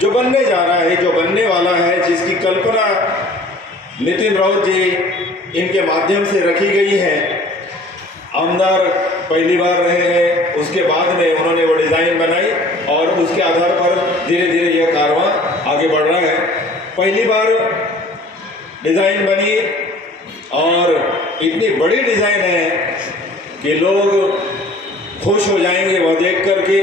जो बनने जा रहा है, जो बनने वाला है, जिसकी कल्पना नितिन राउत जी इनके माध्यम से रखी गई है। आमदार पहली बार रहे हैं, उसके बाद में उन्होंने वो डिज़ाइन बनाई और उसके आधार पर धीरे धीरे यह कारवां आगे बढ़ रहा है। पहली बार डिज़ाइन बनी और इतनी बड़ी डिज़ाइन है कि लोग खुश हो जाएंगे वह देख करके।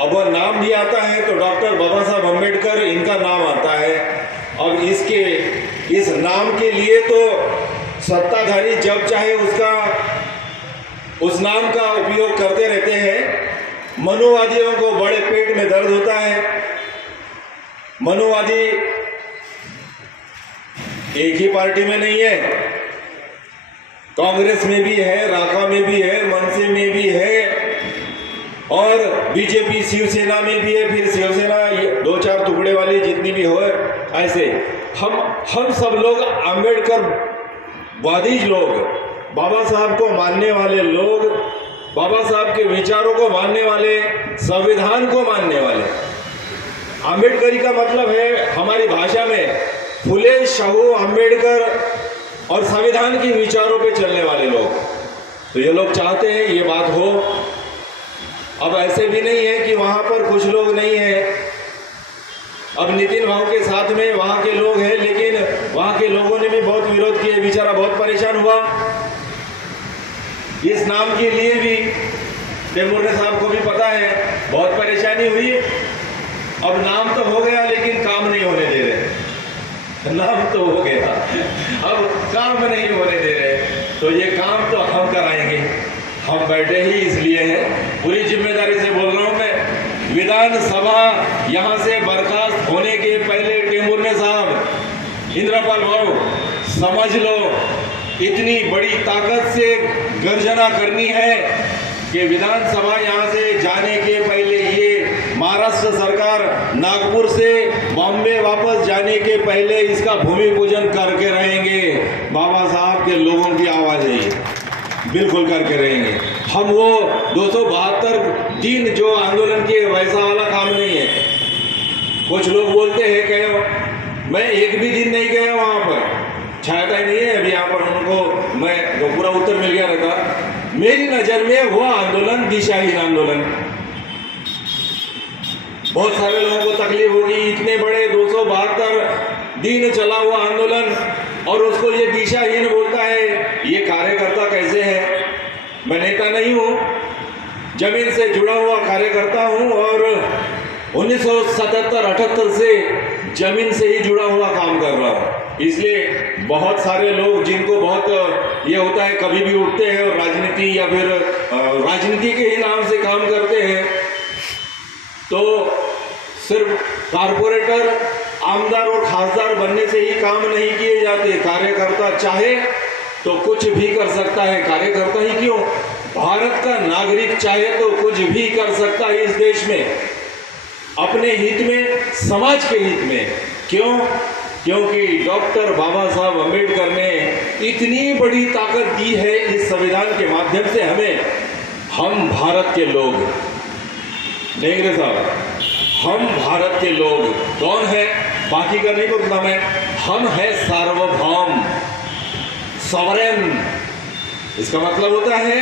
अब वह नाम भी आता है तो डॉक्टर बाबा साहब अम्बेडकर इनका नाम आता है। अब इस नाम के लिए तो सत्ताधारी जब चाहे उस नाम का उपयोग करते रहते हैं। मनुवादियों को बड़े पेट में दर्द होता है। मनुवादी एक ही पार्टी में नहीं है, कांग्रेस में भी है, राका में भी है, मनसे में भी है और बीजेपी शिवसेना में भी है। फिर शिवसेना दो चार टुकड़े वाली जितनी भी हो, ऐसे हम सब लोग अम्बेडकर वादी लोग, बाबा साहब को मानने वाले लोग, बाबा साहब के विचारों को मानने वाले, संविधान को मानने वाले। अम्बेडकरी का मतलब है हमारी भाषा में फुले शाहू अम्बेडकर और संविधान के विचारों पे चलने वाले लोग। तो ये लोग चाहते हैं ये बात हो। अब ऐसे भी नहीं है कि वहाँ पर कुछ लोग नहीं हैं। अब नितिन भाव के साथ में वहाँ के लोग हैं, लेकिन वहाँ के लोगों ने भी बहुत विरोध किया। बेचारा बहुत परेशान हुआ। इस नाम के लिए भी टेमुरने साहब को भी पता है, बहुत परेशानी हुई। अब नाम तो हो गया लेकिन काम नहीं होने दे रहे। नाम तो हो गया, अब काम नहीं होने दे रहे। तो ये काम तो हम कराएंगे। हम बैठे ही इसलिए हैं, पूरी जिम्मेदारी से बोल रहा हूँ मैं। विधानसभा यहाँ से बर्खास्त होने के पहले टेमुरने साहब, इंद्रपाल भाऊ, समझ लो इतनी बड़ी ताकत से गर्जना करनी है कि विधानसभा यहाँ से जाने के पहले ये महाराष्ट्र सरकार नागपुर से बॉम्बे वापस जाने के पहले इसका भूमि पूजन करके रहेंगे। बाबा साहब के लोगों की आवाज़ है, बिल्कुल करके रहेंगे हम। वो 272 दिन जो आंदोलन किए वैसा वाला काम नहीं है। कुछ लोग बोलते हैं कि मैं एक भी दिन नहीं गया वहाँ पर, छाया ही नहीं है अभी यहाँ पर उनको मैं पूरा उत्तर मिल गया रहता। मेरी नज़र में वो आंदोलन दिशाहीन आंदोलन। बहुत सारे लोगों को तकलीफ होगी। इतने बड़े 272 दिन चला हुआ आंदोलन और उसको ये दिशाहीन बोलता है। ये कार्यकर्ता कैसे है? मैं नेता नहीं हूँ, जमीन से जुड़ा हुआ कार्यकर्ता हूँ और 1977-78 से जमीन से ही जुड़ा हुआ काम कर रहा हूँ। इसलिए बहुत सारे लोग जिनको बहुत ये होता है कभी भी उठते हैं और राजनीति या फिर राजनीति के ही नाम से काम करते हैं। तो सिर्फ कारपोरेटर, आमदार और खासदार बनने से ही काम नहीं किए जाते। कार्यकर्ता चाहे तो कुछ भी कर सकता है। कार्यकर्ता ही क्यों, भारत का नागरिक चाहे तो कुछ भी कर सकता है इस देश में, अपने हित में, समाज के हित में। क्यों? क्योंकि डॉक्टर बाबा साहब अम्बेडकर ने इतनी बड़ी ताकत दी है इस संविधान के माध्यम से हमें। हम भारत के लोग, देंगे साहब, हम भारत के लोग कौन है? बाकी का नहीं बोलता मैं। हम है सार्वभौम, सॉवरेन। इसका मतलब होता है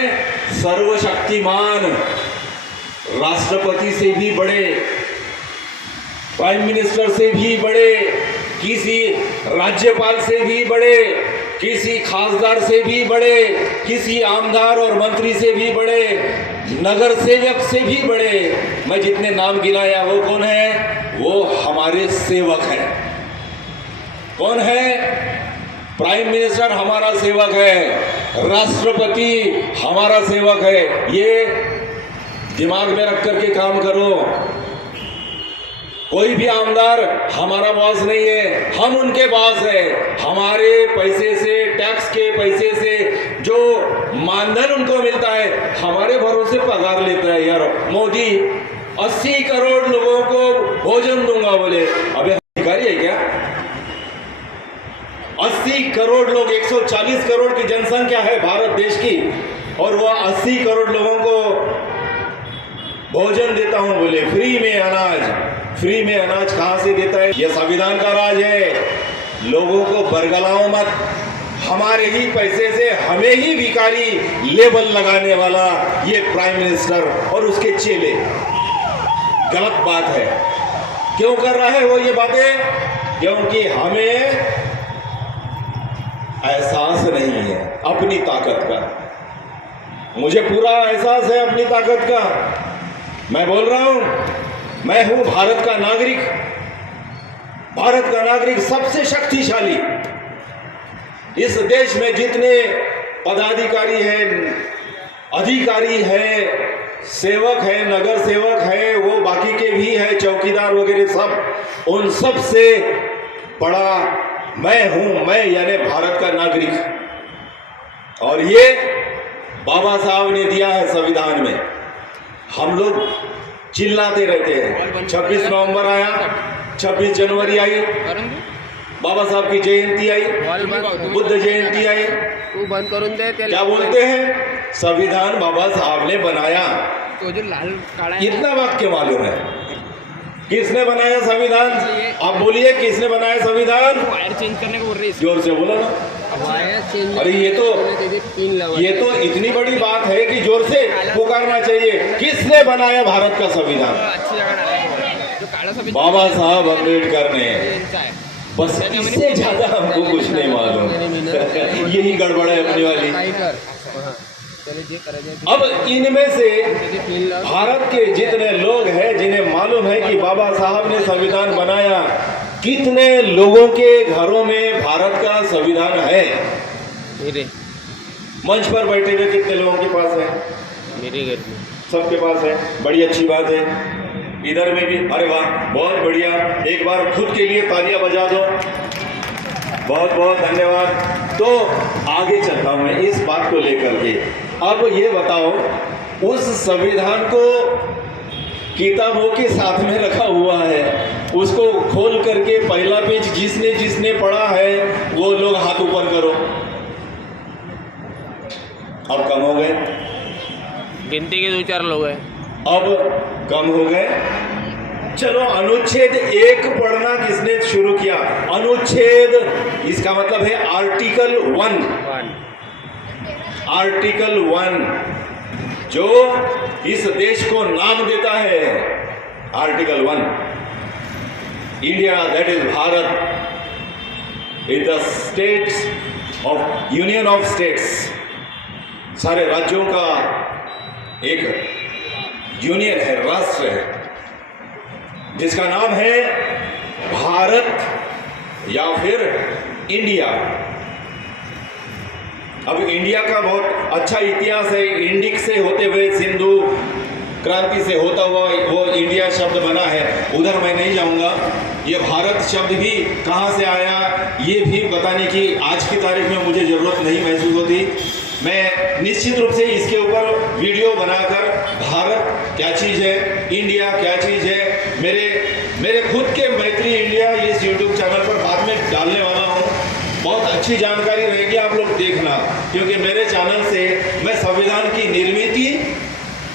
सर्वशक्तिमान, राष्ट्रपति से भी बड़े, प्राइम मिनिस्टर से भी बड़े, किसी राज्यपाल से भी बड़े, किसी खासदार से भी बड़े, किसी आमदार और मंत्री से भी बड़े, नगर सेवक से भी बड़े। मैं जितने नाम गिनाया वो कौन है? वो हमारे सेवक हैं। कौन है? प्राइम मिनिस्टर हमारा सेवक है, राष्ट्रपति हमारा सेवक है। ये दिमाग में रख करके काम करो। कोई भी आमदार हमारा बॉस नहीं है, हम उनके बॉस हैं। हमारे पैसे से, टैक्स के पैसे से जो मानधन उनको मिलता है, हमारे भरोसे पगार लेता है। यार मोदी 80 करोड़ लोगों को भोजन दूंगा बोले, अबे अधिकारी है क्या? 80 करोड़ लोग, 140 करोड़ की जनसंख्या है भारत देश की, और वह 80 करोड़ लोगों को भोजन देता हूं, बोले फ्री में अनाज। फ्री में अनाज कहां से देता है? यह संविधान का राज है। लोगों को बरगलाओ मत। हमारे ही पैसे से हमें ही भिखारी लेबल लगाने वाला ये प्राइम मिनिस्टर और उसके चेले, गलत बात है। क्यों कर रहा है वो ये बातें? क्योंकि हमें एहसास नहीं है अपनी ताकत का। मुझे पूरा एहसास है अपनी ताकत का। मैं बोल रहा हूं, मैं हूं भारत का नागरिक। भारत का नागरिक सबसे शक्तिशाली। इस देश में जितने पदाधिकारी हैं, अधिकारी हैं, सेवक है, नगर सेवक है, वो बाकी के भी है, चौकीदार वगैरह सब, उन सब से बड़ा मैं हूं, मैं यानी भारत का नागरिक। और ये बाबा साहब ने दिया है संविधान में। हम लोग चिल्लाते रहते हैं। 26 नवंबर आया, 26 जनवरी आई, बाबा साहब की जयंती आई, बुद्ध जयंती आई, तू बंद करून दे। क्या बोलते हैं? संविधान बाबा साहब ने बनाया। तो जो लाल काला इतना वाक्य मालूम है। किसने बनाया संविधान? आप बोलिए, किसने बनाया संविधान? वायर चेंज करने को बोल रही है। जोर से बोलो ना। Wire change. अरे ये तो इतनी बड़ी बात है कि जोर से पुकारना चाहिए। किसने बनाया भारत का संविधान? अच्छी जगह डाला जो काला सफेद बाबा साहब अम्बेडकर ने। इनका है। बस इससे ज्यादा हमको कुछ नहीं मालूम। यही गड़बड़ है अपनी वाली। अब इनमें से भारत के जितने लोग हैं जिन्हें मालूम है कि बाबा साहब ने संविधान बनाया, कितने लोगों के घरों में भारत का संविधान है? मेरे मंच पर बैठे हुए कितने लोगों के पास है? मेरे घर में सबके पास है। बड़ी अच्छी बात है। इधर में भी, अरे वाह, बहुत बढ़िया। एक बार खुद के लिए तालियां बजा दो। बहुत बहुत धन्यवाद। तो आगे चलता हूं मैं इस बात को लेकर के। अब ये बताओ, उस संविधान को किताबों के साथ में रखा हुआ है, उसको खोल करके पहला पेज जिसने जिसने पढ़ा है वो लोग हाथ ऊपर करो। अब कम हो गए, गिनती के 2-4 लोग हैं। अब कम हो गए। चलो, अनुच्छेद 1 पढ़ना किसने शुरू किया? अनुच्छेद, इसका मतलब है आर्टिकल 1। आर्टिकल 1 जो इस देश को नाम देता है। Article 1, India, that is Bharat, is the states of union of states. सारे राज्यों का एक यूनियन है, राष्ट्र है, जिसका नाम है भारत या फिर इंडिया। अब इंडिया का बहुत अच्छा इतिहास है। इंडिक से होते हुए सिंधु क्रांति से होता हुआ वो इंडिया शब्द बना है। उधर मैं नहीं जाऊंगा। ये भारत शब्द भी कहाँ से आया ये भी बताने की आज की तारीख में मुझे ज़रूरत नहीं महसूस होती। मैं निश्चित रूप से इसके ऊपर वीडियो बनाकर भारत क्या चीज़ है, इंडिया क्या चीज़ है, मेरे खुद के मैत्री इंडिया इस यूट्यूब चैनल पर बाद में डालने वाला हूँ। बहुत अच्छी जानकारी रहेगी, आप लोग देखना, क्योंकि मेरे चैनल से मैं संविधान की निर्मिति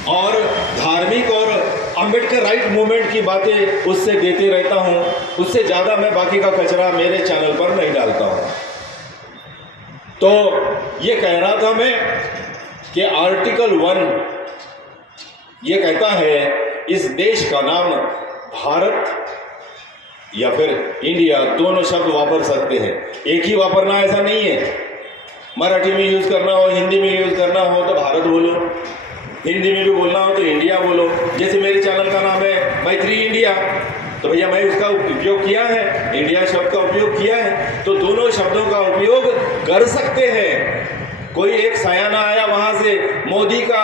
और धार्मिक और अंबेडकर राइट मूवमेंट की बातें उससे देते रहता हूँ। उससे ज़्यादा मैं बाकी का कचरा मेरे चैनल पर नहीं डालता हूँ। तो ये कह रहा था मैं कि आर्टिकल 1 ये कहता है इस देश का नाम भारत या फिर इंडिया, दोनों शब्द वापर सकते हैं। एक ही वापरना ऐसा नहीं है। मराठी में यूज़ करना हो, हिंदी में यूज़ करना हो तो भारत बोलो, हिंदी में भी बोलना हो तो इंडिया बोलो। जैसे मेरे चैनल का नाम है मैत्री इंडिया, तो भैया मैं उसका उपयोग किया है, इंडिया शब्द का उपयोग किया है, तो दोनों शब्दों का उपयोग कर सकते हैं। कोई एक सयाना आया वहाँ से, मोदी का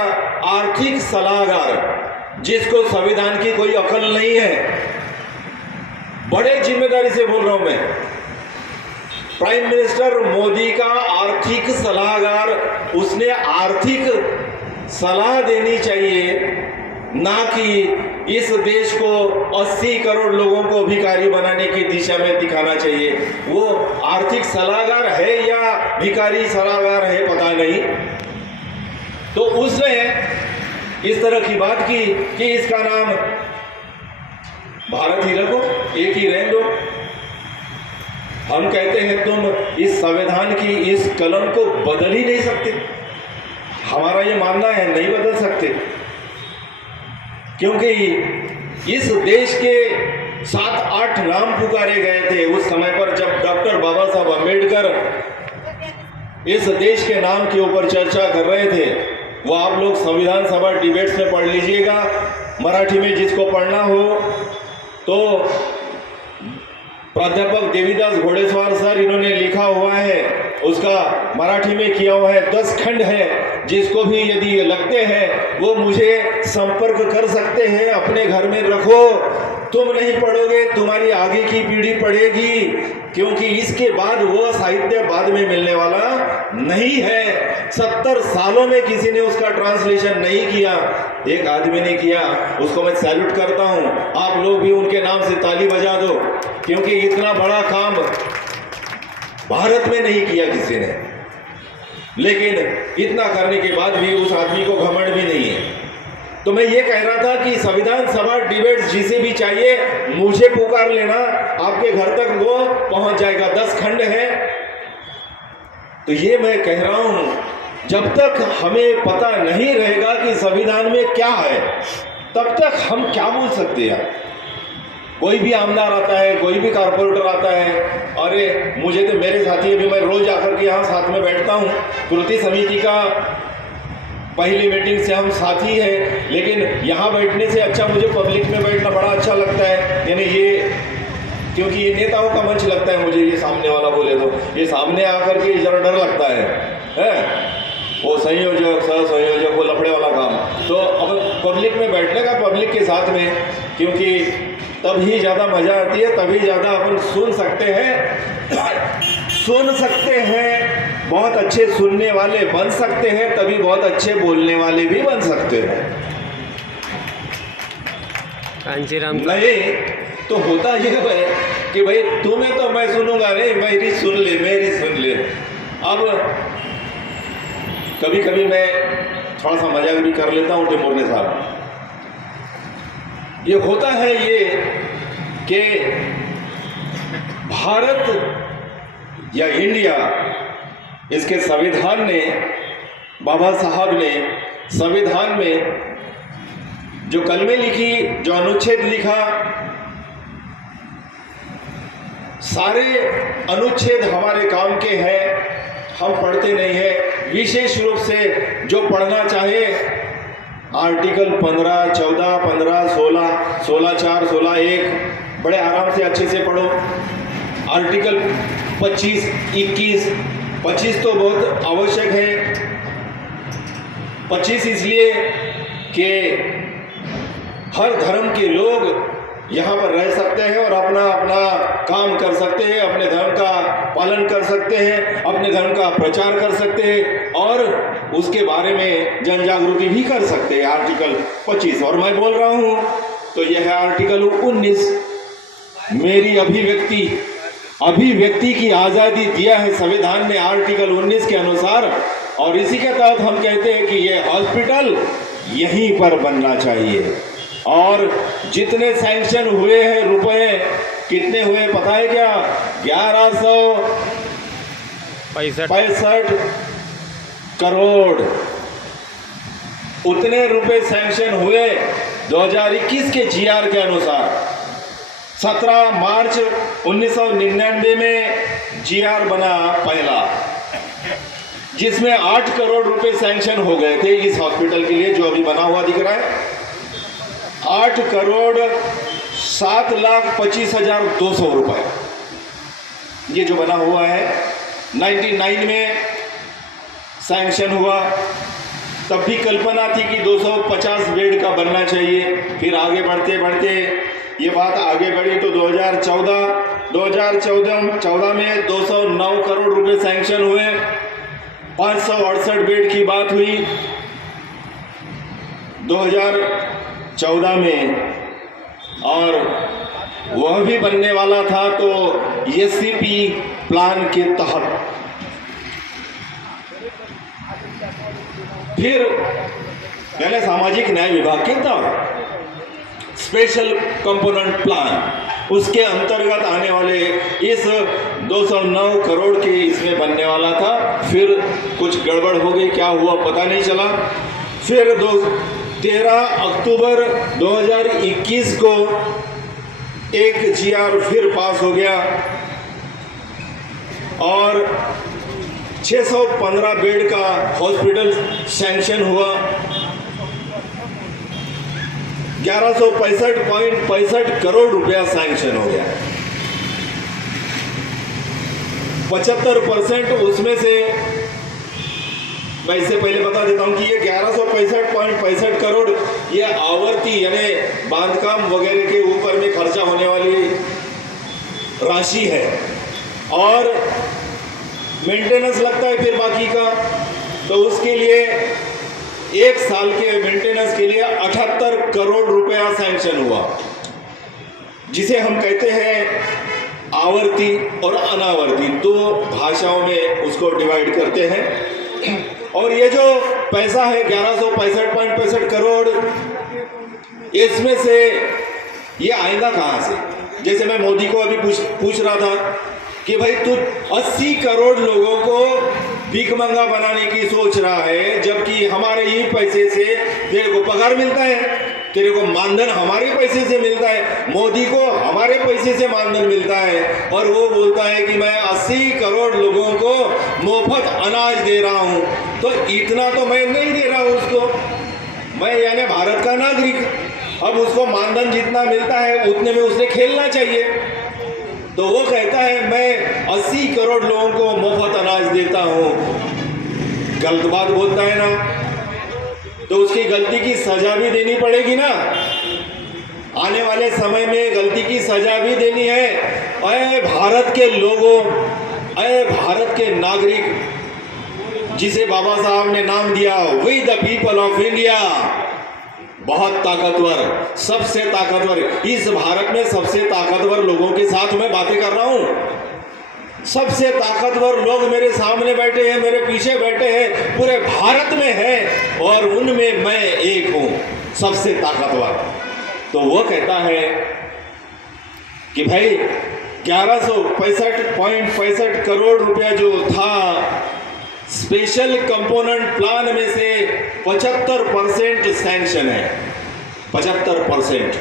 आर्थिक सलाहकार, जिसको संविधान की कोई अकल नहीं है, बड़े जिम्मेदारी से बोल रहा हूँ मैं, प्राइम मिनिस्टर मोदी का आर्थिक सलाहकार, उसने आर्थिक सलाह देनी चाहिए, ना कि इस देश को 80 करोड़ लोगों को भिखारी बनाने की दिशा में दिखाना चाहिए। वो आर्थिक सलाहकार है या भिखारी सलाहकार है पता नहीं। तो उसने इस तरह की बात की कि इसका नाम भारत ही रखो, एक ही रहने दो। हम कहते हैं तुम इस संविधान की इस कलम को बदल ही नहीं सकते। हमारा ये मानना है नहीं बदल सकते, क्योंकि इस देश के 7-8 नाम पुकारे गए थे उस समय पर जब डॉक्टर बाबा साहब अम्बेडकर इस देश के नाम के ऊपर चर्चा कर रहे थे। वो आप लोग संविधान सभा डिबेट्स में पढ़ लीजिएगा, मराठी में जिसको पढ़ना हो तो। प्राध्यापक देवीदास घोड़ेसवार सर इन्होंने लिखा हुआ है, उसका मराठी में किया हुआ है, 10 खंड है। जिसको भी यदि लगते हैं वो मुझे संपर्क कर सकते हैं, अपने घर में रखो। तुम नहीं पढ़ोगे, तुम्हारी आगे की पीढ़ी पढ़ेगी, क्योंकि इसके बाद वो साहित्य बाद में मिलने वाला नहीं है। 70 सालों में किसी ने उसका ट्रांसलेशन नहीं किया, एक आदमी ने किया, उसको मैं सैल्यूट करता हूं। आप लोग भी उनके नाम से ताली बजा दो, क्योंकि इतना बड़ा काम भारत में नहीं किया किसी ने। लेकिन इतना करने के बाद भी उस आदमी को घमंड भी नहीं है। तो मैं ये कह रहा था कि संविधान सभा डिबेट्स जिसे भी चाहिए मुझे पुकार लेना, आपके घर तक वो पहुंच जाएगा। 10 खंड है। तो ये मैं कह रहा हूं, जब तक हमें पता नहीं रहेगा कि संविधान में क्या है, तब तक हम क्या बोल सकते हैं। कोई भी आमदार आता है, कोई भी कारपोरेटर आता है, अरे मुझे तो मेरे साथी अभी मैं रोज आकर के यहाँ साथ में बैठता हूँ, कृति समिति का पहली मीटिंग से हम साथी हैं, लेकिन यहाँ बैठने से अच्छा मुझे पब्लिक में बैठना बड़ा अच्छा लगता है। यानी ये क्योंकि ये नेताओं का मंच लगता है मुझे, ये सामने वाला बोले तो ये सामने आकर के जरा डर लगता है? वो संयोजक सह संयोजक वो लफड़े वाला काम। तो अब पब्लिक में बैठने का, पब्लिक के साथ में, क्योंकि तभी ज़्यादा मज़ा आती है, तभी ज़्यादा अपन सुन सकते हैं, बहुत अच्छे सुनने वाले बन सकते हैं, तभी बहुत अच्छे बोलने वाले भी बन सकते हैं। कांचीराम नहीं तो होता ये है कि भाई तुम्हें तो मैं सुनूंगा नहीं, मेरी सुन ले। अब कभी कभी मैं थोड़ा सा मजाक भी कर लेता हूँ टिमोरने साहब। ये होता है ये कि भारत या इंडिया, इसके संविधान ने, बाबा साहब ने संविधान में जो कलमें लिखी, जो अनुच्छेद लिखा, सारे अनुच्छेद हमारे काम के हैं, हम पढ़ते नहीं हैं। विशेष रूप से जो पढ़ना चाहे आर्टिकल 15, 14, 15, 16, 16(4), 16(1) बड़े आराम से अच्छे से पढ़ो। आर्टिकल 25, 21, 25 तो बहुत आवश्यक है। 25 इसलिए कि हर धर्म के लोग यहाँ पर रह सकते हैं और अपना अपना काम कर सकते हैं, अपने धर्म का पालन कर सकते हैं, अपने धर्म का प्रचार कर सकते हैं और उसके बारे में जन जागृति भी कर सकते हैं। आर्टिकल 25 और मैं बोल रहा हूँ तो यह है आर्टिकल 19, मेरी अभिव्यक्ति की आज़ादी दिया है संविधान ने आर्टिकल 19 के अनुसार। और इसी के तहत हम कहते हैं कि यह हॉस्पिटल यहीं पर बनना चाहिए। और जितने सैंक्शन हुए हैं रुपए, कितने हुए पता है क्या? 1165 करोड़, उतने रुपए सैंक्शन हुए 2021 के जीआर के अनुसार। 17 मार्च 1999 में जीआर बना पहला, जिसमें 8 करोड़ रुपए सैंक्शन हो गए थे इस हॉस्पिटल के लिए, जो अभी बना हुआ दिख रहा है। 8 करोड़ 7,25,200 रुपए ये जो बना हुआ है। 99 में सैंक्शन हुआ, तब भी कल्पना थी कि 250 बेड का बनना चाहिए। फिर आगे बढ़ते बढ़ते ये बात आगे बढ़ी तो 2014 में 209 करोड़ रुपए सैंक्शन हुए, 568 बेड की बात हुई 2014 में, और वह भी बनने वाला था तो एससीपी प्लान के तहत। फिर यानी सामाजिक न्याय विभाग के तहत स्पेशल कंपोनेंट प्लान, उसके अंतर्गत आने वाले इस 209 करोड़ के इसमें बनने वाला था। फिर कुछ गड़बड़ हो गई, क्या हुआ पता नहीं चला। फिर 13 अक्टूबर 2021 को एक GR फिर पास हो गया और 615 बेड का हॉस्पिटल सैंक्शन हुआ। 1165.65 करोड़ रुपया सैंक्शन हो गया। 75% उसमें से, मैं इससे पहले बता देता हूं कि ये 1165.65 करोड़ ये आवर्ती यानी बांधकाम वगैरह के ऊपर में खर्चा होने वाली राशि है और मेंटेनेंस लगता है फिर बाकी का। तो उसके लिए एक साल के मेंटेनेंस के लिए 78 करोड़ रुपया सैंक्शन हुआ, जिसे हम कहते हैं आवर्ती और अनावर्ती, दो भाषाओं में उसको डिवाइड करते हैं। और ये जो पैसा है 1165.65 करोड़, इसमें से ये आएगा कहाँ से? जैसे मैं मोदी को अभी पूछ रहा था कि भाई तू 80 करोड़ लोगों को भीखमंगा बनाने की सोच रहा है, जबकि हमारे ही पैसे से तेरे को पगार मिलता है, तेरे को मानधन हमारे पैसे से मिलता है, मोदी को हमारे पैसे से मानधन मिलता है, और वो बोलता है कि मैं 80 करोड़ लोगों को मुफ्त अनाज दे रहा हूँ। तो इतना तो मैं नहीं दे रहा हूँ उसको, मैं यानी भारत का नागरिक, अब उसको मानधन जितना मिलता है उतने में उसने खेलना चाहिए। तो वो कहता है मैं 80 करोड़ लोगों को मुफ्त अनाज देता हूँ, गलत बात बोलता है ना, तो उसकी गलती की सजा भी देनी पड़ेगी ना। आने वाले समय में गलती की सजा भी देनी है। अरे भारत के लोगों, अरे भारत के नागरिक, जिसे बाबा साहब ने नाम दिया we the people of India, बहुत ताकतवर, सबसे ताकतवर, इस भारत में सबसे ताकतवर लोगों के साथ मैं बातें कर रहा हूं। सबसे ताकतवर लोग मेरे सामने बैठे हैं, मेरे पीछे बैठे हैं, पूरे भारत में है, और उनमें मैं एक हूं, सबसे ताकतवर। तो वो कहता है कि भाई 1165.65 करोड़ रुपया जो था स्पेशल कंपोनेंट प्लान में से 75% सैंक्शन है, 75%।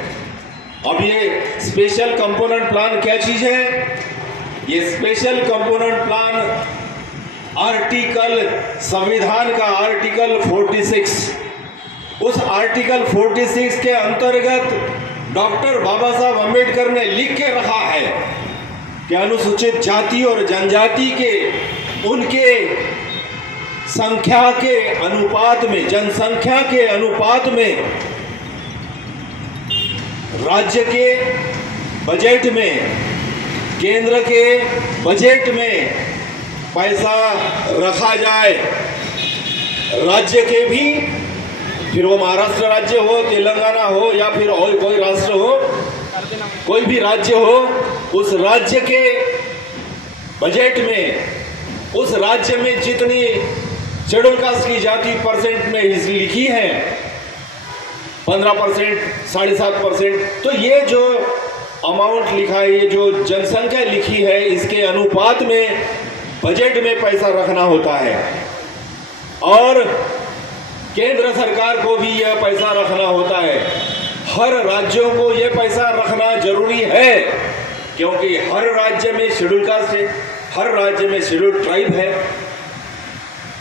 अब ये स्पेशल कंपोनेंट प्लान क्या चीज है? ये स्पेशल कंपोनेंट प्लान आर्टिकल, संविधान का आर्टिकल 46, उस आर्टिकल 46 के अंतर्गत डॉक्टर बाबा साहब अम्बेडकर ने लिख के रखा है कि अनुसूचित जाति और जनजाति के उनके संख्या के अनुपात में, जनसंख्या के अनुपात में राज्य के बजट में, केंद्र के बजट में पैसा रखा जाए। राज्य के भी, फिर वो महाराष्ट्र राज्य हो, तेलंगाना हो, या फिर और कोई राष्ट्र हो, कोई भी राज्य हो, उस राज्य के बजट में, उस राज्य में जितनी शेड्यूल कास्ट की जाति परसेंट में लिखी है, 15%, 7.5%, तो ये जो अमाउंट लिखा है, ये जो जनसंख्या लिखी है, इसके अनुपात में बजट में पैसा रखना होता है। और केंद्र सरकार को भी यह पैसा रखना होता है। हर राज्यों को यह पैसा रखना जरूरी है, क्योंकि हर राज्य में शेड्यूल कास्ट है, हर राज्य में शेड्यूल ट्राइब है।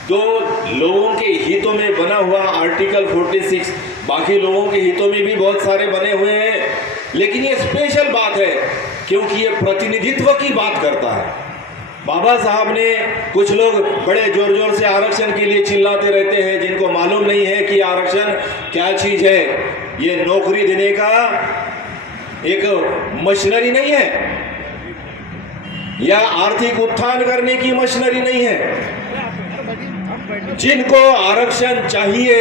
तो लोगों के हितों में बना हुआ आर्टिकल 46, बाकी लोगों के हितों में भी बहुत सारे बने हुए हैं, लेकिन ये स्पेशल बात है क्योंकि ये प्रतिनिधित्व की बात करता है। बाबा साहब ने, कुछ लोग बड़े जोर जोर से आरक्षण के लिए चिल्लाते रहते हैं, जिनको मालूम नहीं है कि आरक्षण क्या चीज है। ये नौकरी देने का एक मशीनरी नहीं है, या आर्थिक उत्थान करने की मशीनरी नहीं है। जिनको आरक्षण चाहिए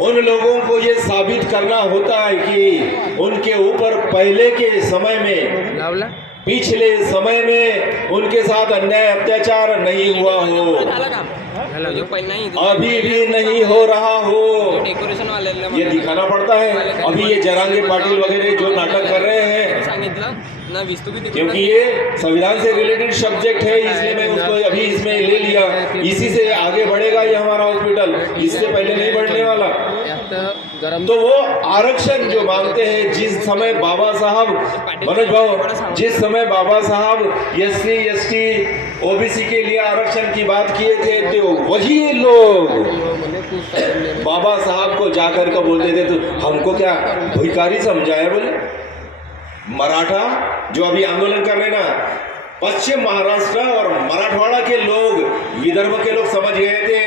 उन लोगों को ये साबित करना होता है कि उनके ऊपर पहले के समय में पिछले समय में उनके साथ अन्याय अत्याचार नहीं हुआ हो, जो पहिला ही अभी भी नहीं हो रहा हो, डेकोरेशन वाल्याला ये दिखाना पड़ता है। अभी ये जरांगे पाटिल वगैरह जो नाटक कर रहे हैं, सांगितलं ना विस्तू भी क्योंकि ये संविधान से रिलेटेड सब्जेक्ट है, इसलिए मैं उसको अभी इसमें ले लिया। इसी से आगे बढ़ेगा ये हमारा हॉस्पिटल, इससे पहले नहीं बढ़ने वाला। गरम तो वो आरक्षण जो मांगते हैं, जिस समय बाबा साहब, मनोज भाऊ, जिस समय बाबा साहब SC ST OBC के लिए आरक्षण की बात किए थे, तो वही लोग बाबा साहब को जाकर के बोलते थे तो हमको क्या भिखारी समझा है। बोले मराठा जो अभी आंदोलन कर रहे ना, पश्चिम महाराष्ट्र और मराठवाड़ा के लोग, विदर्भ के लोग समझ गए थे,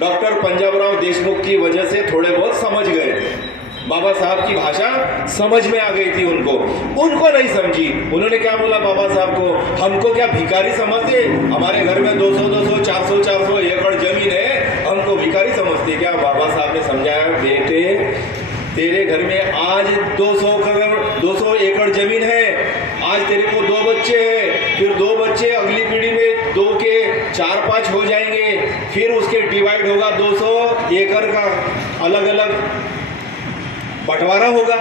डॉक्टर पंजाबराव देशमुख की वजह से थोड़े बहुत समझ गए थे, बाबा साहब की भाषा समझ में आ गई थी उनको नहीं समझी। उन्होंने क्या बोला बाबा साहब को, हमको क्या भिखारी समझते, हमारे घर में 200 400 एकड़ जमीन है, हमको भिखारी समझते क्या। बाबा साहब ने समझाया, बेटे तेरे घर में आज 200 एकड़ जमीन है, आज तेरे को 2 बच्चे हैं, फिर 2 बच्चे अगली पीढ़ी में 2 के 4-5 हो जाएंगे, फिर उसके डिवाइड होगा 200 एकड़ का अलग अलग बंटवारा होगा।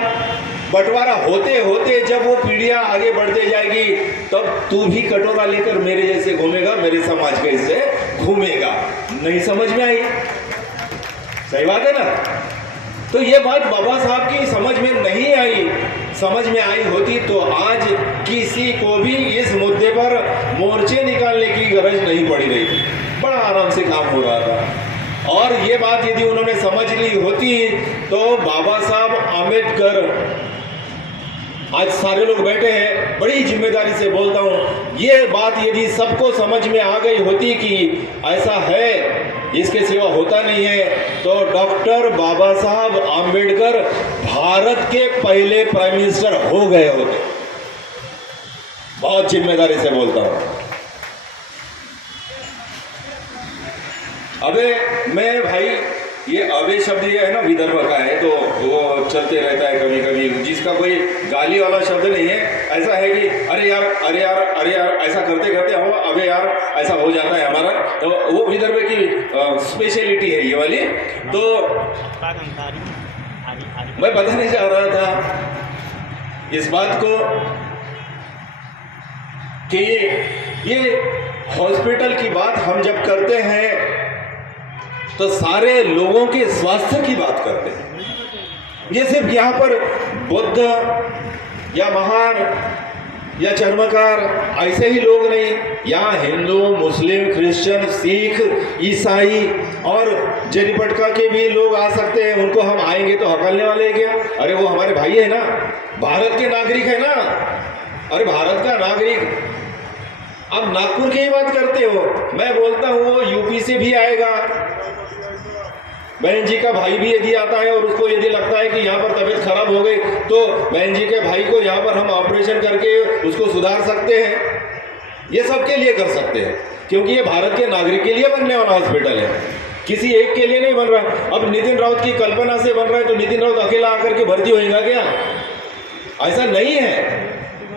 बंटवारा होते होते जब वो पीढ़ियां आगे बढ़ते जाएगी, तब तू भी कटोरा लेकर मेरे जैसे घूमेगा, मेरे समाज के जैसे घूमेगा। नहीं समझ में आई? सही बात है ना। तो ये बात बाबा साहब की समझ में नहीं आई। समझ में आई होती तो आज किसी को भी इस मुद्दे पर मोर्चे निकालने की गरज नहीं पड़ी रही थी, बड़ा आराम से काम हो रहा था। और ये बात यदि उन्होंने समझ ली होती तो बाबा साहब आम्बेडकर, आज सारे लोग बैठे हैं, बड़ी जिम्मेदारी से बोलता हूँ, ये बात यदि सबको समझ में आ गई होती कि ऐसा है, इसके सिवा होता नहीं है, तो डॉक्टर बाबा साहब आम्बेडकर भारत के पहले प्राइम मिनिस्टर हो गए होते। बहुत जिम्मेदारी से बोलता हूँ। अबे मैं भाई, ये अबे शब्द ये है ना, विदर्भ का है, तो वो चलते रहता है कभी कभी, जिसका कोई गाली वाला शब्द नहीं है। ऐसा है कि अरे यार अरे यार अरे यार, ऐसा करते करते हम अबे यार ऐसा हो जाता है हमारा, तो वो विदर्भ की स्पेशलिटी है ये वाली। तो मैं बताने जा रहा था इस बात को कि ये हॉस्पिटल की बात हम जब करते हैं तो सारे लोगों के स्वास्थ्य की बात करते हैं। ये सिर्फ यहाँ पर बुद्ध या महान या चर्मकार ऐसे ही लोग नहीं, यहाँ हिंदू, मुस्लिम, क्रिश्चियन, सिख, ईसाई और जरीपटका के भी लोग आ सकते हैं। उनको हम आएंगे तो हकलने वाले हैं क्या? अरे वो हमारे भाई है ना, भारत के नागरिक है ना। अरे भारत का नागरिक, अब नागपुर की ही बात करते हो, मैं बोलता हूँ वो यूपी से भी आएगा। बहन जी का भाई भी यदि आता है और उसको यदि लगता है कि यहाँ पर तबीयत खराब हो गई, तो बहन जी के भाई को यहाँ पर हम ऑपरेशन करके उसको सुधार सकते हैं। ये सबके लिए कर सकते हैं, क्योंकि ये भारत के नागरिक के लिए बनने वाला हॉस्पिटल है, किसी एक के लिए नहीं बन रहा। अब नितिन राउत की कल्पना से बन रहा है तो नितिन राउत अकेला आकर के भर्ती होएगा क्या? ऐसा नहीं है।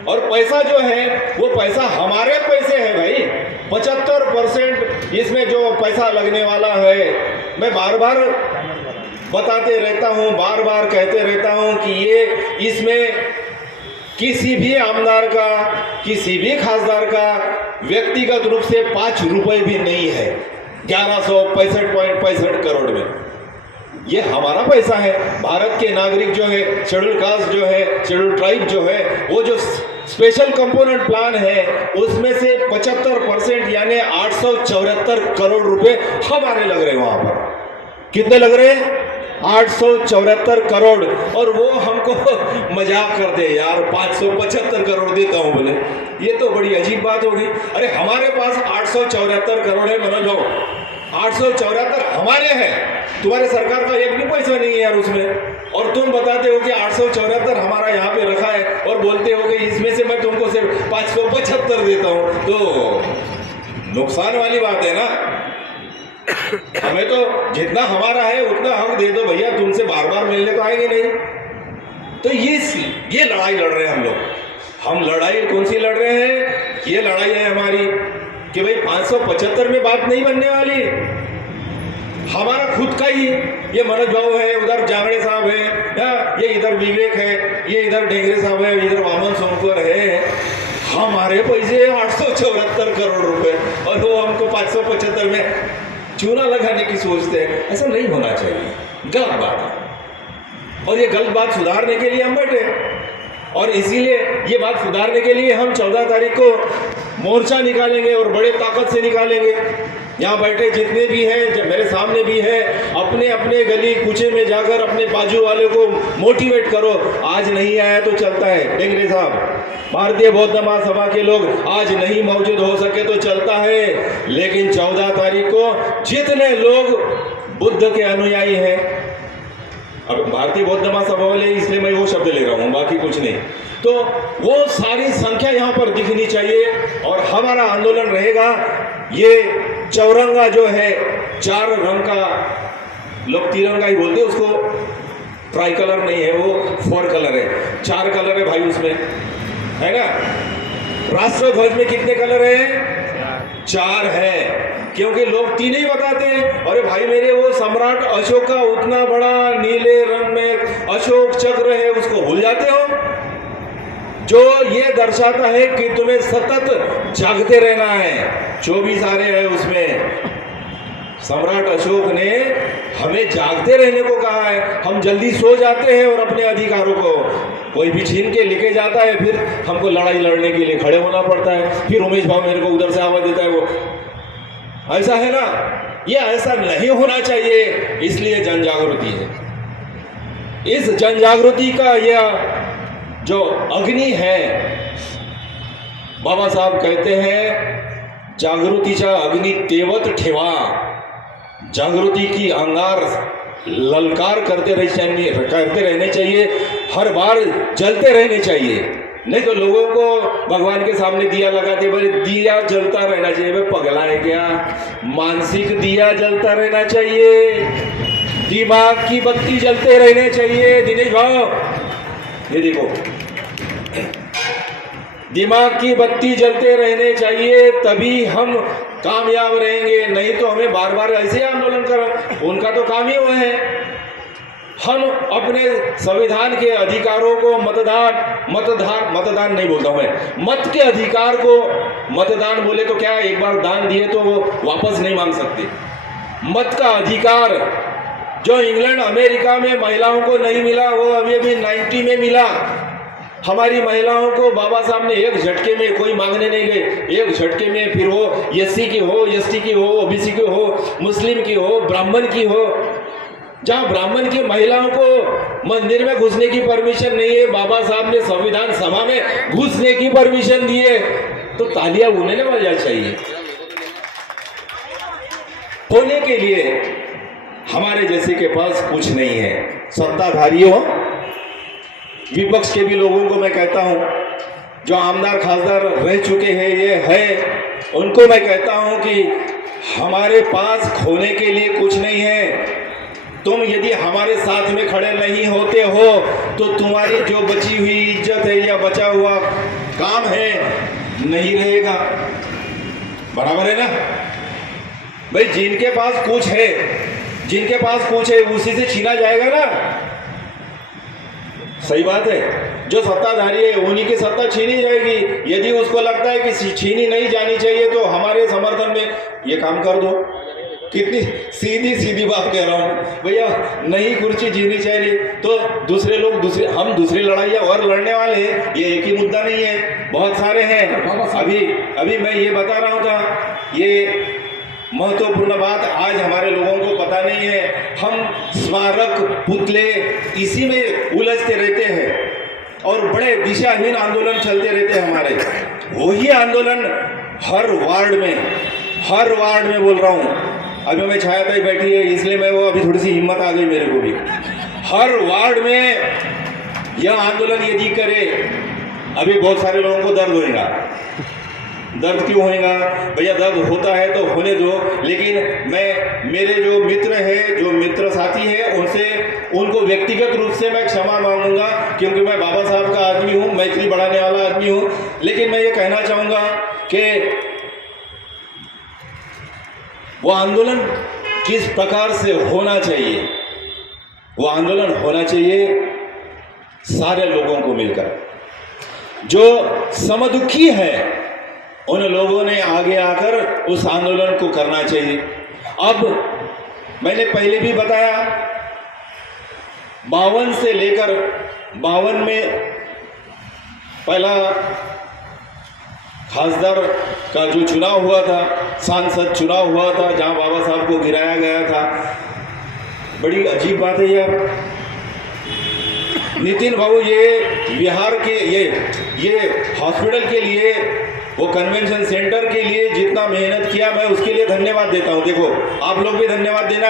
और पैसा जो है वो पैसा हमारे पैसे है भाई, 75% इसमें जो पैसा लगने वाला है। मैं बार बार बताते रहता हूँ, बार बार कहते रहता हूँ कि ये इसमें किसी भी आमदार का, किसी भी खासदार का व्यक्तिगत रूप से 5 रुपए भी नहीं है। 1165.65 करोड़ में ये हमारा पैसा है। भारत के नागरिक जो है, शेड्यूल कास्ट जो है, शेड्यूल ट्राइब जो है, वो जो स्पेशल कंपोनेंट प्लान है उसमें से 75% यानी 874 करोड़ रुपए हमारे लग रहे हैं। वहां पर कितने लग रहे हैं? 874 करोड़। और वो हमको मजाक करते हैं, यार 575 करोड़ देता हूं बोले। ये तो बड़ी अजीब बात होगी। अरे हमारे पास 874 करोड़ है मनोज भाऊ, 874 हमारे हैं, तुम्हारे सरकार का एक भी पैसा नहीं है यार उसमें। और तुम बताते हो कि 874 हमारा यहाँ पे रखा है और बोलते हो कि इसमें से मैं तुमको सिर्फ 575 देता हूँ, तो नुकसान वाली बात है ना। हमें तो जितना हमारा है उतना हक दे दो भैया, तुमसे बार बार मिलने तो आएंगे नहीं। तो ये लड़ाई लड़ रहे हैं हम लोग। हम लड़ाई कौन सी लड़ रहे हैं? ये लड़ाई है हमारी कि भाई 575 में बात नहीं बनने वाली। हमारा खुद का ही ये मनोज भाऊ है, उधर जांगड़े साहब है, ये इधर विवेक है, ये इधर ढेंगरे साहब है, इधर वामन सोमकर है। हमारे पैसे 874 करोड़ रुपए और वो हमको 575 में चूना लगाने की सोचते हैं। ऐसा नहीं होना चाहिए, गलत बात है। और ये गलत बात सुधारने के लिए हम बैठे और इसीलिए ये बात सुधारने के लिए हम 14 तारीख को मोर्चा निकालेंगे और बड़े ताकत से निकालेंगे। यहाँ बैठे जितने भी हैं, जब मेरे सामने भी है, अपने अपने गली कूचे में जाकर अपने बाजू वाले को मोटिवेट करो। आज नहीं आया तो चलता है, ढेंगरे साहब, भारतीय बौद्ध महासभा के लोग आज नहीं मौजूद हो सके तो चलता है, लेकिन 14 तारीख को जितने लोग बुद्ध के अनुयायी हैं, अब भारतीय बौद्ध महासभा वाले इसलिए मैं वो शब्द ले रहा हूँ, बाकी कुछ नहीं, तो वो सारी संख्या यहाँ पर दिखनी चाहिए। और हमारा आंदोलन रहेगा, ये चौरंगा जो है 4 रंग का, लोग तिरंगा ही बोलते हैं उसको, ट्राई कलर नहीं है वो, 4 कलर है, 4 कलर है भाई उसमें, है ना। राष्ट्रध्वज में कितने कलर है? 4 है, क्योंकि लोग 3 ही बताते हैं। अरे भाई मेरे, वो सम्राट अशोक का उतना बड़ा नीले रंग में अशोक चक्र है, उसको भूल जाते हो, जो ये दर्शाता है कि तुम्हें सतत जागते रहना है। 24 आरे है उसमें। सम्राट अशोक ने हमें जागते रहने को कहा है। हम जल्दी सो जाते हैं और अपने अधिकारों को कोई भी छीन के लेके जाता है, फिर हमको लड़ाई लड़ने के लिए खड़े होना पड़ता है। फिर उमेश भाव मेरे को उधर से आवाज देता है, वो ऐसा है ना, ये ऐसा नहीं होना चाहिए। इसलिए जन जागृति है। इस जन जागृति का यह जो अग्नि है, बाबा साहब कहते हैं जागृतीचा अग्नि तेवत ठेवा, जागृति की अंगार ललकार करते रहने चाहिए, हर बार जलते रहने चाहिए। नहीं तो लोगों को भगवान के सामने दिया लगाते, बोले दिया जलता रहना चाहिए। भाई पगला है क्या? मानसिक दिया जलता रहना चाहिए, दिमाग की बत्ती जलते रहने चाहिए। दिनेश भाव ये देखो, दिमाग की बत्ती जलते रहने चाहिए, तभी हम कामयाब रहेंगे। नहीं तो हमें बार बार ऐसे आंदोलन करो, उनका तो काम ही वो है। हम अपने संविधान के अधिकारों को मतदान नहीं बोलता हूं मैं, मत के अधिकार को, मतदान बोले तो क्या, एक बार दान दिए तो वो वापस नहीं मांग सकते। मत का अधिकार जो इंग्लैंड अमेरिका में महिलाओं को नहीं मिला, वो अभी अभी 90 में मिला। हमारी महिलाओं को बाबा साहब ने एक झटके में, कोई मांगने नहीं गए, एक झटके में, फिर वो एससी की हो, एसटी की हो, ओबीसी की हो, मुस्लिम की हो, ब्राह्मण की हो, जहां ब्राह्मण की महिलाओं को मंदिर में घुसने की परमिशन नहीं है, बाबा साहब ने संविधान सभा में घुसने की परमिशन दी है, तो तालियां उन्हें बजानी चाहिए। होने के लिए हमारे जैसे के पास कुछ नहीं है। सत्ताधारियों, विपक्ष के भी लोगों को मैं कहता हूं, जो आमदार खासदार रह चुके हैं, ये है, उनको मैं कहता हूं कि हमारे पास खोने के लिए कुछ नहीं है। तुम यदि हमारे साथ में खड़े नहीं होते हो तो तुम्हारी जो बची हुई इज्जत है या बचा हुआ काम है नहीं रहेगा। बराबर है ना भाई? जिनके पास कुछ है, जिनके पास कुछ है उसी से छीना जाएगा ना। सही बात है। जो सत्ताधारी है उन्हीं की सत्ता छीनी जाएगी। यदि उसको लगता है कि छीनी नहीं जानी चाहिए तो हमारे समर्थन में ये काम कर दो। कितनी सीधी सीधी बात कह रहा हूँ भैया, नहीं कुर्सी जीनी चाहिए तो दूसरे लोग हम दूसरी लड़ाइयाँ और लड़ने वाले हैं। ये एक ही मुद्दा नहीं है, बहुत सारे हैं। अभी मैं ये बता रहा हूँ था, ये महत्वपूर्ण बात आज हमारे लोगों को पता नहीं है। हम स्मारक, पुतले, इसी में उलझते रहते हैं और बड़े दिशाहीन आंदोलन चलते रहते हैं हमारे। वही आंदोलन हर वार्ड में बोल रहा हूँ। अभी मैं छायाताई बैठी है इसलिए मैं वो अभी थोड़ी सी हिम्मत आ गई मेरे को भी। हर वार्ड में यह आंदोलन यदि करे, अभी बहुत सारे लोगों को दर्द होएगा। दर्द क्यों होएगा भैया? दर्द होता है तो होने दो, लेकिन मैं, मेरे जो मित्र है, जो मित्र साथी है, उनसे उनको व्यक्तिगत रूप से मैं क्षमा मांगूंगा, क्योंकि मैं बाबा साहब का आदमी हूँ, मैत्री बढ़ाने वाला आदमी हूँ। लेकिन मैं ये कहना चाहूँगा कि वो आंदोलन किस प्रकार से होना चाहिए, वो आंदोलन होना चाहिए सारे लोगों को मिलकर। जो समदुखी है उन लोगों ने आगे आकर उस आंदोलन को करना चाहिए। अब मैंने पहले भी बताया, 52 से लेकर 52 में पहला खासदार का जो चुनाव हुआ था, सांसद चुनाव हुआ था, जहां बाबा साहब को गिराया गया था। बड़ी अजीब बात है यार नितिन बाबू, ये बिहार के ये हॉस्पिटल के लिए, वो कन्वेंशन सेंटर के लिए जितना मेहनत किया, मैं उसके लिए धन्यवाद देता हूँ। देखो आप लोग भी धन्यवाद देना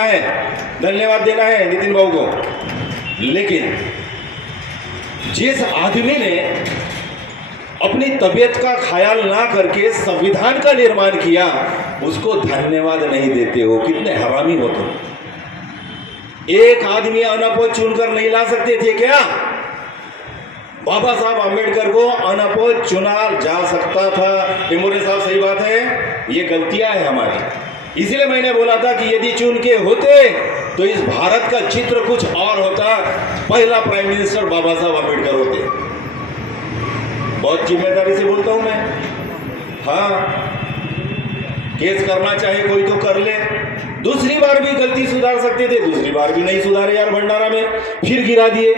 है नितिन बाबू को। लेकिन जिस आदमी ने अपनी तबीयत का ख्याल ना करके संविधान का निर्माण किया, उसको धन्यवाद नहीं देते हो। कितने हरामी हो तुम। एक आदमी अनापो चुनकर नहीं ला सकते थे क्या? बाबा साहब अम्बेडकर को अनापो चुना जा सकता था। टिमोरे साहब सही बात है, ये गलतियां है हमारी। इसीलिए मैंने बोला था कि यदि चुन के होते तो इस भारत का चित्र कुछ और होता। पहला प्राइम मिनिस्टर बाबा साहब अम्बेडकर होते। बहुत जिम्मेदारी से बोलता हूं मैं। हाँ, केस करना चाहे कोई तो कर ले। दूसरी बार भी गलती सुधार सकते थे, दूसरी बार भी नहीं सुधारे यार। भंडारा में फिर गिरा दिए।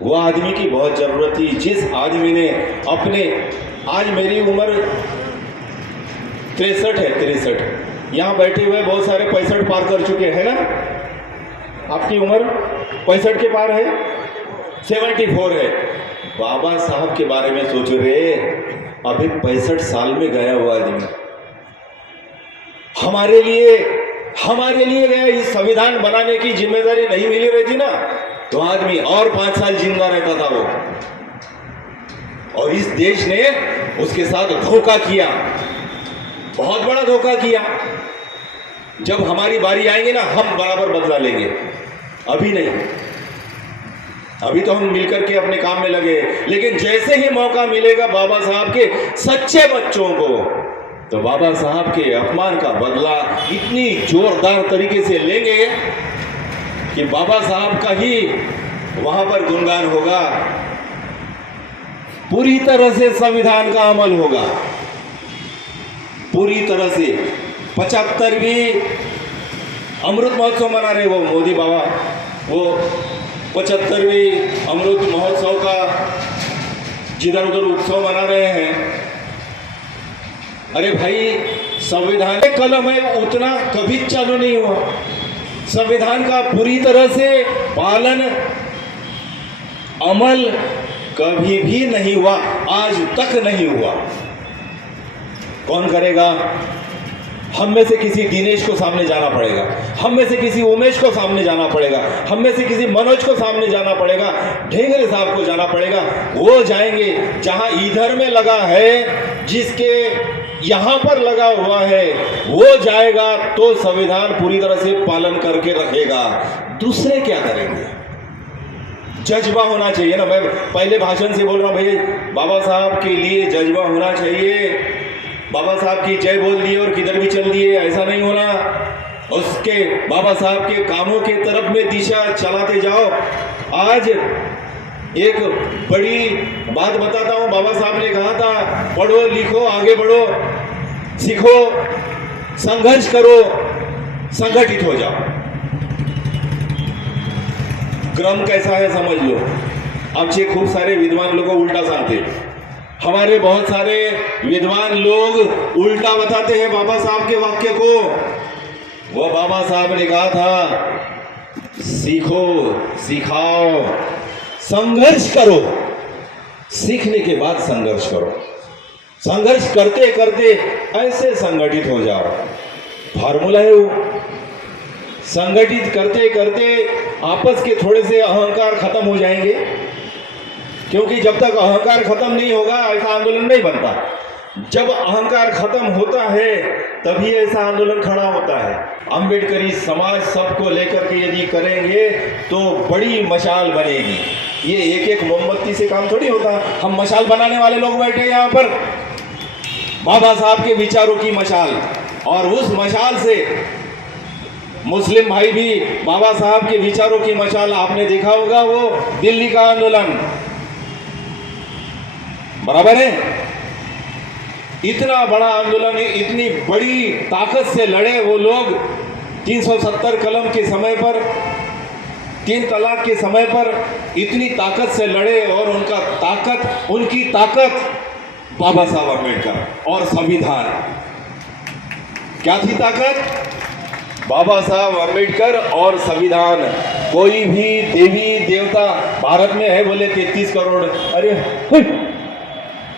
वो आदमी की बहुत जरूरत थी, जिस आदमी ने अपने, आज मेरी उम्र 63 है, 63। यहाँ बैठे हुए बहुत सारे 65 पार कर चुके हैं ना। आपकी उम्र 65 के पार है, 74 है। बाबा साहब के बारे में सोच रहे, अभी 65 साल में गया हुआ आदमी हमारे लिए गया। इस संविधान बनाने की जिम्मेदारी नहीं मिली रहती ना, तो आदमी और 5 साल जिंदा रहता था वो। और इस देश ने उसके साथ धोखा किया, बहुत बड़ा धोखा किया। जब हमारी बारी आएगी ना, हम बराबर बदला लेंगे। अभी नहीं, अभी तो हम मिलकर के अपने काम में लगे। लेकिन जैसे ही मौका मिलेगा बाबा साहब के सच्चे बच्चों को, तो बाबा साहब के अपमान का बदला इतनी जोरदार तरीके से लेंगे कि बाबा साहब का ही वहां पर गुणगान होगा। पूरी तरह से संविधान का अमल होगा, पूरी तरह से। 75वीं अमृत महोत्सव मना रहे वो मोदी बाबा, वो 75वीं अमृत महोत्सव का जिधर उधर उत्सव मना रहे हैं। अरे भाई, संविधान कलम है, उतना कभी चालू नहीं हुआ। संविधान का पूरी तरह से पालन, अमल कभी भी नहीं हुआ, आज तक नहीं हुआ। कौन करेगा? हम में से किसी दिनेश को सामने जाना पड़ेगा, हम में से किसी उमेश को सामने जाना पड़ेगा, हम में से किसी मनोज को सामने जाना पड़ेगा, ढेंगरे साहब को जाना पड़ेगा। वो जाएंगे जहां इधर में लगा है, जिसके यहां पर लगा हुआ है, वो जाएगा तो संविधान पूरी तरह से पालन करके रखेगा। दूसरे क्या करेंगे? जज्बा होना चाहिए ना। मैं पहले भाषण से बोल रहा हूं भाई, बाबा साहब के लिए जज्बा होना चाहिए। बाबा साहब की जय बोल दिए और किधर भी चल दिए, ऐसा नहीं होना। उसके बाबा साहब के कामों के तरफ में दिशा चलाते जाओ। आज एक बड़ी बात बताता हूं, बाबा साहब ने कहा था, पढ़ो लिखो आगे बढ़ो, सीखो, संघर्ष करो, संगठित हो जाओ। क्रम कैसा है समझ लो। आमचे खूप सारे विद्वान लोग उल्टा सांगते, हमारे बहुत सारे विद्वान लोग उल्टा बताते हैं बाबा साहब के वाक्य को। वो बाबा साहब ने कहा था, सीखो, सिखाओ, संघर्ष करो, सीखने के बाद संघर्ष करो। संघर्ष करते करते ऐसे संगठित हो जाओ। फार्मूला है वो। संगठित करते करते आपस के थोड़े से अहंकार खत्म हो जाएंगे, क्योंकि जब तक अहंकार खत्म नहीं होगा ऐसा आंदोलन नहीं बनता। जब अहंकार खत्म होता है तभी ऐसा आंदोलन खड़ा होता है। अम्बेडकरी समाज सबको लेकर के यदि करेंगे तो बड़ी मशाल बनेगी। ये एक एक मोमबत्ती से काम थोड़ी होता। हम मशाल बनाने वाले लोग बैठे हैं यहाँ पर, बाबा साहब के विचारों की मशाल, और उस मशाल से मुस्लिम भाई भी बाबा साहब के विचारों की मशाल, आपने देखा होगा वो दिल्ली का आंदोलन, बराबर है। इतना बड़ा आंदोलन, इतनी बड़ी ताकत से लड़े वो लोग 370 कलम के समय पर, 3 तलाक के समय पर इतनी ताकत से लड़े, और उनकी ताकत बाबा साहब अम्बेडकर और संविधान। क्या थी ताकत? बाबा साहब अम्बेडकर और संविधान। कोई भी देवी देवता भारत में है बोले 33 करोड़, अरे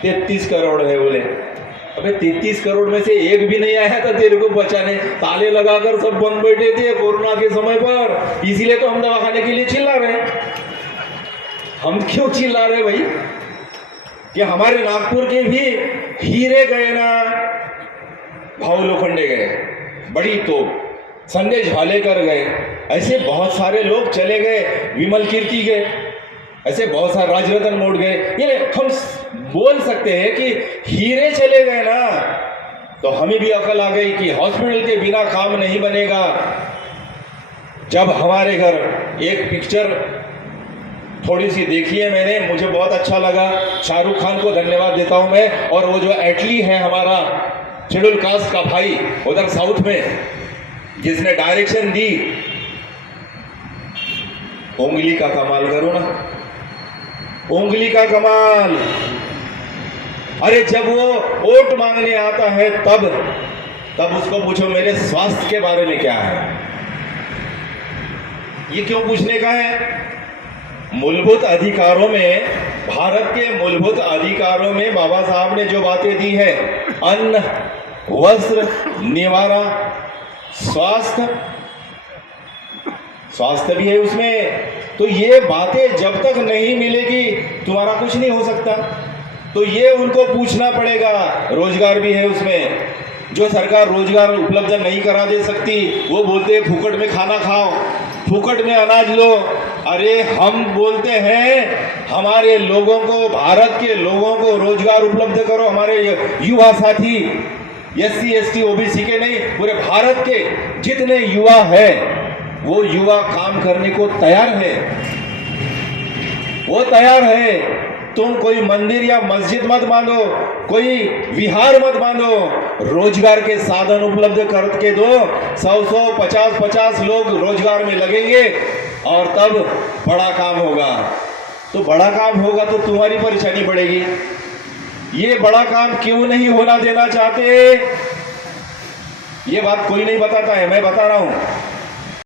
33 करोड़ है बोले, अबे 33 करोड़ में से एक भी नहीं आया था तेरे को बचाने। ताले लगाकर सब बंद बैठे थे कोरोना के समय पर, इसीलिए तो हम दवाखाने के लिए चिल्ला रहे हैं। हम क्यों चिल्ला रहे भाई? कि हमारे नागपुर के भी हीरे गए ना, भाऊ लोखंडे गए, बड़ी तोप, संजय झालेकर गए, ऐसे बहुत सारे लोग चले गए, विमल कीर्ति गए, ऐसे बहुत सारे, राजरतन मोड़ गए। ये हम बोल सकते हैं कि हीरे चले गए ना, तो हमें भी अकल आ गई कि हॉस्पिटल के बिना काम नहीं बनेगा। जब हमारे घर एक पिक्चर थोड़ी सी देखी है मैंने, मुझे बहुत अच्छा लगा, शाहरुख खान को धन्यवाद देता हूं मैं। और वो जो एटली है हमारा शेड्यूल कास्ट का भाई उधर साउथ में, जिसने डायरेक्शन दी, उंगली का कमाल करो ना, उंगली का कमाल। अरे जब वो वोट मांगने आता है तब उसको पूछो मेरे स्वास्थ्य के बारे में क्या है। ये क्यों पूछने का है? मूलभूत अधिकारों में, भारत के मूलभूत अधिकारों में बाबा साहब ने जो बातें दी है, अन्न, वस्त्र, निवारा, स्वास्थ्य भी है उसमें। तो ये बातें जब तक नहीं मिलेगी तुम्हारा कुछ नहीं हो सकता। तो ये उनको पूछना पड़ेगा। रोजगार भी है उसमें, जो सरकार रोजगार उपलब्ध नहीं करा दे सकती, वो बोलते हैं फुकट में खाना खाओ, फुकट में अनाज लो। अरे हम बोलते हैं हमारे लोगों को, भारत के लोगों को रोजगार उपलब्ध करो। हमारे युवा साथी SC ST OBC के नहीं, पूरे भारत के जितने युवा है, वो युवा काम करने को तैयार है, वो तैयार है। तुम कोई मंदिर या मस्जिद मत बांधो, कोई विहार मत बांधो, रोजगार के साधन उपलब्ध करके दो। 100 50 लोग रोजगार में लगेंगे और तब बड़ा काम होगा। तो बड़ा काम होगा तो तुम्हारी परेशानी बढ़ेगी। ये बड़ा काम क्यों नहीं होना देना चाहते, ये बात कोई नहीं बताता है, मैं बता रहा हूं।